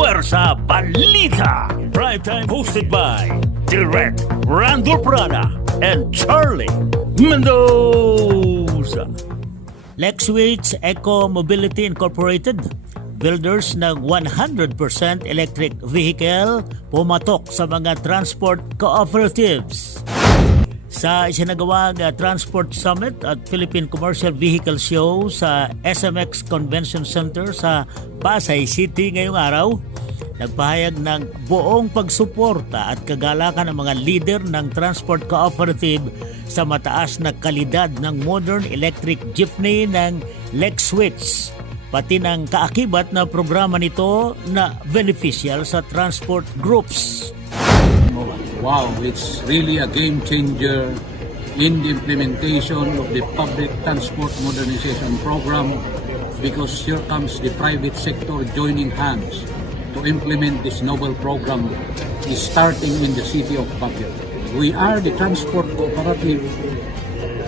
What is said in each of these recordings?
Fuerza Balita. Prime time hosted by Direct Randall Prada and Charlie Mendoza. Lexwitch Eco Mobility Incorporated, builders ng 100% electric vehicle, pumatok sa mga transport cooperatives. Sa isinagawang Transport Summit at Philippine Commercial Vehicle Show sa SMX Convention Center sa Pasay City ngayong araw, nagpahayag ng buong pagsuporta at kagalakan ng mga leader ng transport cooperative sa mataas na kalidad ng modern electric jeepney ng Lexwitch, pati ng kaakibat na programa nito na beneficial sa transport groups. Wow, it's really a game changer in the implementation of the public transport modernization program, because here comes the private sector joining hands to implement this noble program starting in the city of Baguio. We are the transport cooperative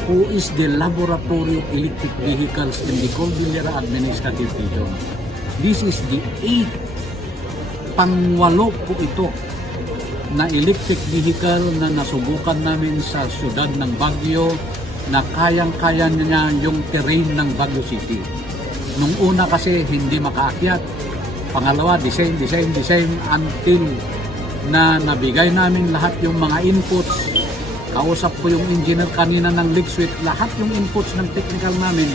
who is the laboratory of electric vehicles in the Cordillera Administrative Region. This is the 8th, pangwalo po ito, na electric vehicle na nasubukan namin sa siyudad ng Baguio na kayang-kaya niya yung terrain ng Baguio City. Nung una kasi hindi makaakyat, pangalawa design until na nabigay namin lahat yung mga inputs. Kausap ko yung engineer kanina ng Lexwitch, lahat yung inputs ng technical namin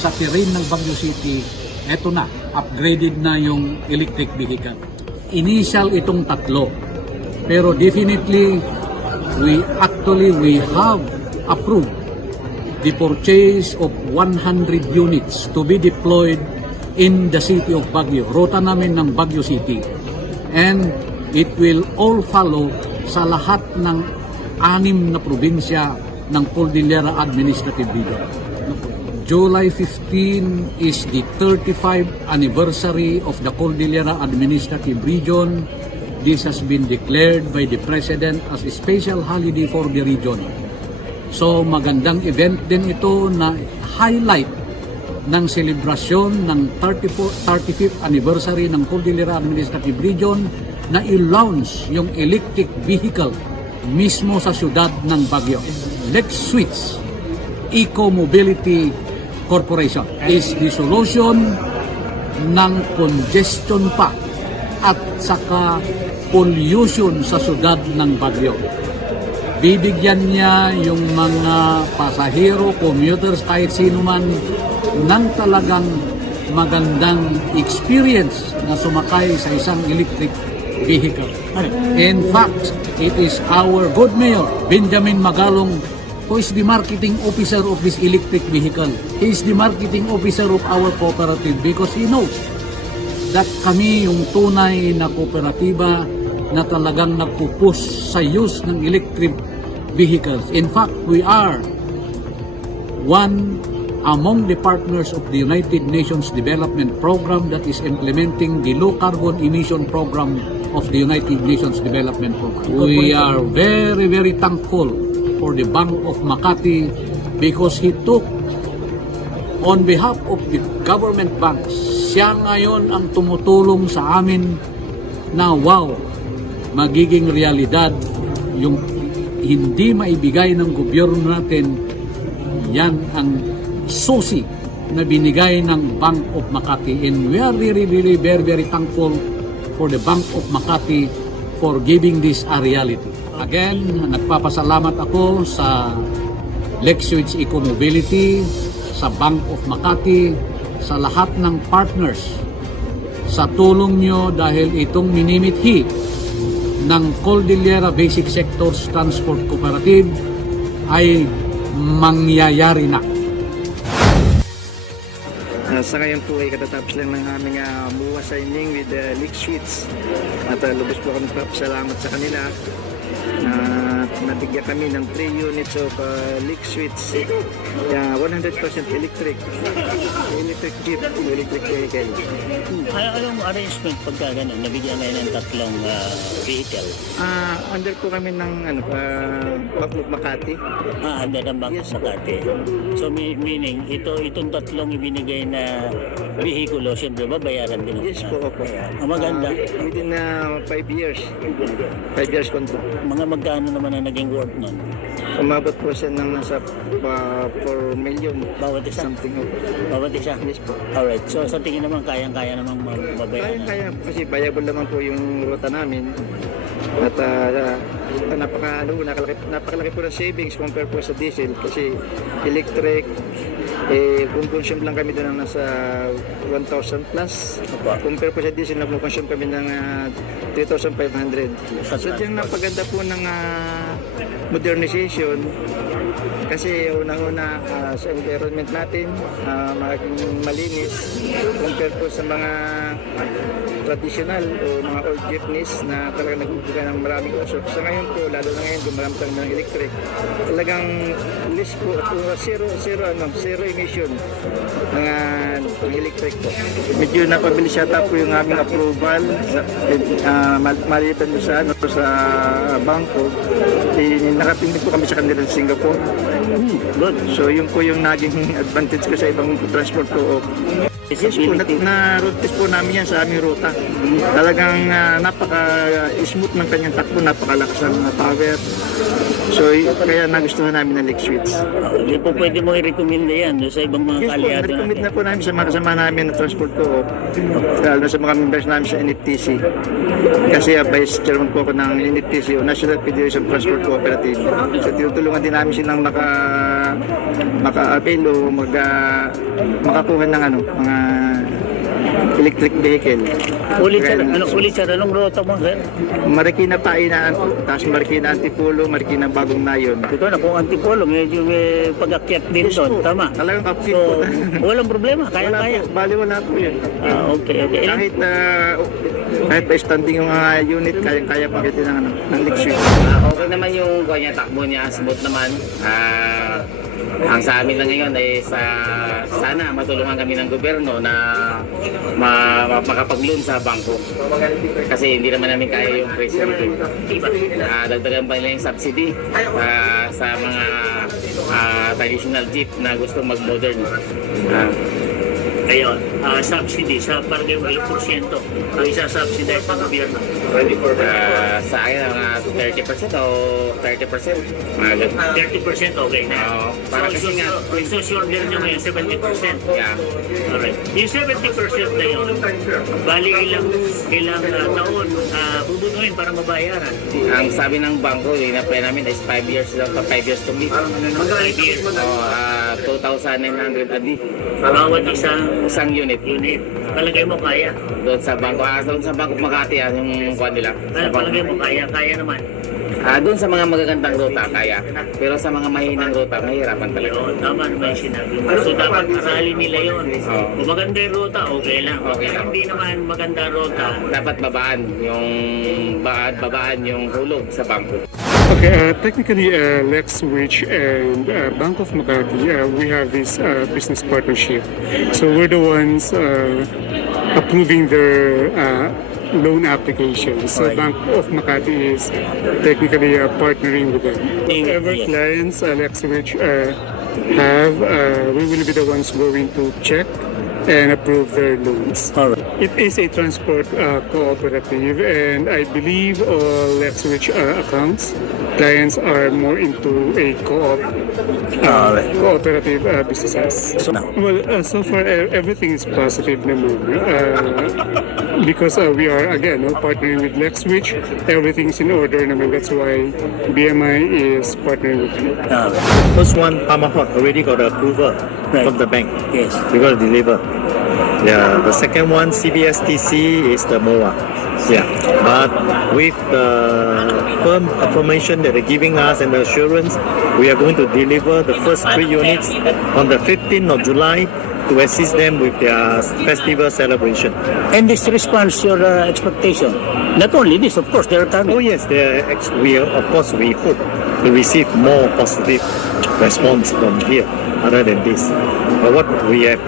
sa terrain ng Baguio City. Eto na, upgraded na yung electric vehicle. Initial itong tatlo, pero definitely we have approved the purchase of 100 units to be deployed in the city of Baguio. Rota namin ng Baguio City. And it will all follow sa lahat ng 6 na probinsya ng Cordillera Administrative Region. July 15 is the 35th anniversary of the Cordillera Administrative Region. This has been declared by the President as a special holiday for the region. So magandang event din ito na highlight ng selebrasyon ng 35th anniversary ng Cordillera Administrative Region na i-launch yung electric vehicle mismo sa siyudad ng Baguio. Lexwitch Eco Mobility Corporation is the solution ng congestion pa at saka pollution sa siyudad ng Baguio. Bibigyan niya yung mga pasahero, commuters, kahit sino man ng talagang magandang experience na sumakay sa isang electric vehicle. In fact, it is our good mayor, Benjamin Magalong, who is the marketing officer of this electric vehicle. He is the marketing officer of our cooperative because he knows that kami yung tunay na kooperatiba na talagang nagpupush sa use ng electric vehicles. In fact, we are one among the partners of the United Nations Development Program that is implementing the low carbon emission program of the United Nations Development Program. We are very, very thankful for the Bank of Makati because he took on behalf of the government banks. Siya ngayon ang tumutulong sa amin na wow, magiging realidad yung hindi maibigay ng gobyerno natin. Yan ang susi na binigay ng Bank of Makati, and we are really very, very thankful for the Bank of Makati for giving this a reality. Again, nagpapasalamat ako sa Lexwitch Eco Mobility, sa Bank of Makati, sa lahat ng partners sa tulong nyo, dahil itong minimithi ng Cordillera Basic Sectors Transport Cooperative ay mangyayari na. Sa ngayon po ay katatapos lang ng aming MOA signing with Lexwitch at lubos po kami papasalamat sa kanila. nabigyan kami ng 3 units of leak switch. 100% electric jeep, electric vehicle. Anong arrangement pagka ganun? Nabigyan kayo ng tatlong vehicle? Under po kami ng Bangkok Makati. Under ng Bangkok Makati. So meaning, itong tatlong ibinigay na vehikulo, siyempre babayaran din. Yes po, opo. Ang maganda. Within 5 years. 5 years contract. Mga magkano naman ang naging worth nun? Umabot po siya ng nasa 4 million. Bawat isa? Something opo. Bawat isa? Yes po. Alright. So sa tingin naman, kayang-kaya namang mabayaran. Kaya po kasi viable naman po yung ruta namin. At napakalaki po ng savings compare po sa diesel kasi electric, kung consume lang kami doon ng nasa 1,000 plus. Compare po sa diesel, nag-consume kami ng 3,500. So yung napaganda po ng modernization kasi unang-una sa environment natin, maging malinis compare po sa mga traditional o mga old jeepneys na talagang nagbubuga ng maraming usok. Sa ngayon po, lalo na ngayon, gumaramit lang ng electric. Talagang list po, zero emission ng electric po. Medyo napabilis yata po yung aming approval maliban sa Bangkok. Nakapindot po kami sa kanila sa Singapore. Good. So yun po yung naging advantage ko sa ibang transport po. Yes po, na-road test po namin yan sa aming ruta. Talagang napaka-smooth ng kanyang takbo, napakalakas ang power. So kaya nagustuhan namin ng leak switch. Hindi po pwede mo i-recommenda yan sa ibang mga Yes po, kalyado na-recommend natin. na po namin sa mga kasama namin na transport po. Lalo sa mga members namin sa NFTC. Kasi vice chairman po ako ng NFTC o National Federation of Transport Cooperative. So tinutulungan din namin silang maka-avail o makakuha ng mga electric vehicle. Ulit sir, anong ruta mo sir? Marikina Painaan po, tapos Marikina Antipolo, Marikina Bagong Nayon. Ito na kung Antipolo, medyo may pag-akyat din Yes doon, po, tama? talagang upfit So, po. walang problema, Wala kaya-kaya. po, bali wala po yun. Okay. Kahit pa standing yung unit, kaya pakitin ng leak switch. Okay naman yung kanya takbo niya, smooth naman. Ang sa amin lang ngayon ay sana matulungan kami ng gobyerno na makapag-loan sa bangko. Kasi hindi naman namin kaya yung presyo nito. Dagdagan pa nila yung subsidy sa mga traditional jeep na gusto mag-modern. Ayun, subsidy sa palagay mo ilang porsyento ang isa-subsidize ng gobyerno? Sa akin, 30% o 30%. Mga ganun. 30% okay na. Para kasi nga, So shorter nyo ngayon 70%. yeah. Alright. Yung 70% na yun, bali ilang taon bubunuin para mabayaran? Ang sabi ng bangko, yung na-play namin is 5 years lang, 5 years to meet. 5 years. 2,900 a day. Bawat isang unit. Palagay mo kaya? Doon sa bangko Makati, yung kuha nila. Palagay mo kaya naman. Doon sa mga magagandang ruta, kaya. Pero sa mga mahinang ruta, mahirapan talaga. Yun, tama naman yung sinabi mo. So dapat aralin nila yun. Oo. Kung maganda yung ruta, okay lang. Okay lang. Hindi naman maganda ruta. Dapat babaan yung hulog sa bangko. Okay, technically, Lex Switch and Bank of Makati, we have this business partnership. So we're the ones approving their loan applications. So Bank of Makati is technically partnering with them. Whatever Yes. clients Lex Switch have, we will be the ones going to check and approve their loans. Alright. It is a transport cooperative, and I believe all Lex Switch accounts clients are more into a cooperative businesses. Well, so far everything is positive naman. Because we are again partnering with Lex Switch, everything's in order naman. That's why BMI is partnering with them. First one, Pamahawk already got approval Right. from the bank. Yes. We got to deliver. Yeah. The second one, CBSTC, is the MOA. Yeah. But with the firm affirmation that they're giving us and the assurance, we are going to deliver the first 3 units on the 15th of July to assist them with their festival celebration. And this responds your expectation. Not only this, of course, there are targets. Oh yes, we of course we hope to receive more positive response from here other than this. But what we have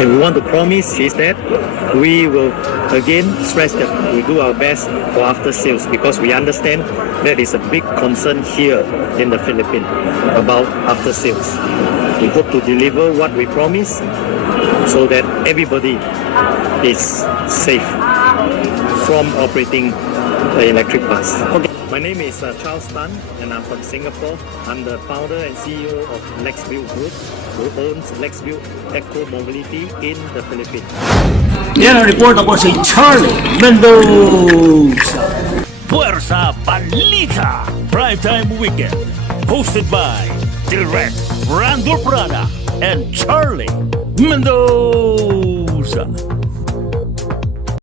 and we want to promise is that we will again stress that we do our best for after sales, because we understand that is a big concern here in the Philippines about after sales. We hope to deliver what we promise so that everybody is safe from operating the electric bus. My name is Charles Tan, and I'm from Singapore. I'm the founder and CEO of Lexview Group, who owns Lexview Eco Mobility in the Philippines. Yan ang report ako si Charlie Mendoza. Puwersa Balita Primetime Weekend, hosted by Direct Randall Prada and Charlie Mendoza.